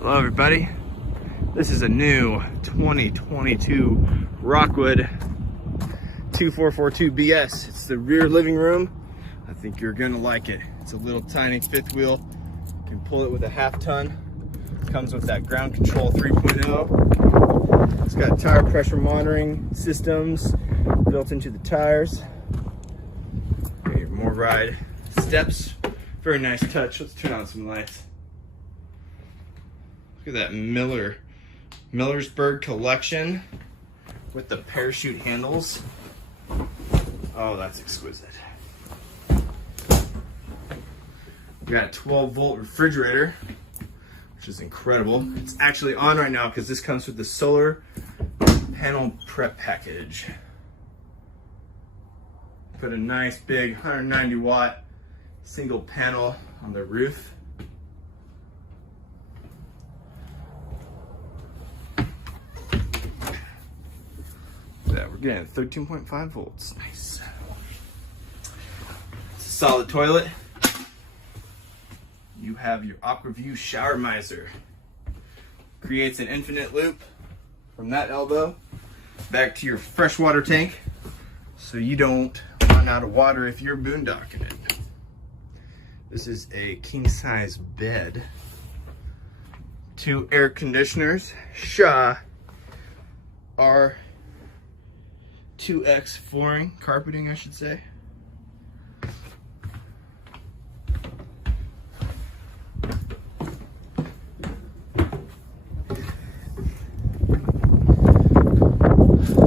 Hello everybody, this is a new 2022 ROCKWOOD 2442BS. It's the rear living room. I think you're gonna like it. It's a little tiny fifth wheel. You can pull it with a half ton. Comes with that ground control 3.0. It's got tire pressure monitoring systems built into the tires. More ride steps. Very nice touch. Let's turn on some lights. Look at that Millersburg collection with the parachute handles. Oh, that's exquisite. We got a 12-volt refrigerator, which is incredible. It's actually on right now because this comes with the solar panel prep package. Put a nice big 190 watt single panel on the roof. We're getting 13.5 volts. Nice. It's a solid toilet. You have your AquaView shower miser. Creates an infinite loop from that elbow back to your freshwater tank, so you don't run out of water if you're boondocking it. This is a king size bed. 2 air conditioners, Shaw R2X flooring, carpeting I should say.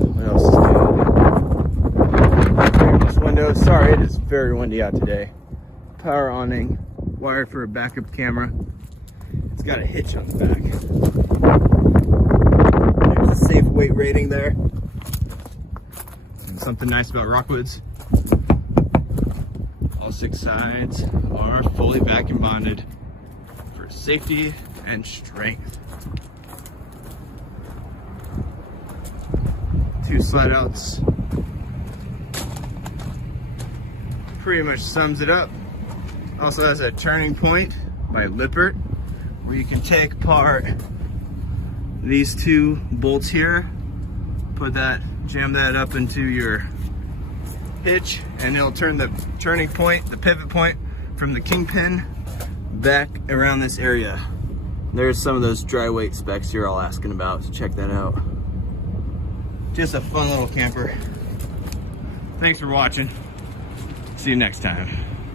What else is good? This window, sorry it is very windy out today. Power awning, wire for a backup camera. It's got a hitch on the back. There's a safe weight rating there. And something nice about ROCKWOODs, all 6 sides are fully vacuum bonded for safety and strength. 2 slide outs. Pretty much sums it up. Also has a turning point by Lippert where you can take apart these 2 bolts here, jam that up into your hitch, and it'll turn the turning point, the pivot point from the kingpin back around this area. There's some of those dry weight specs you're all asking about, so check that out. Just a fun little camper. Thanks for watching. See you next time.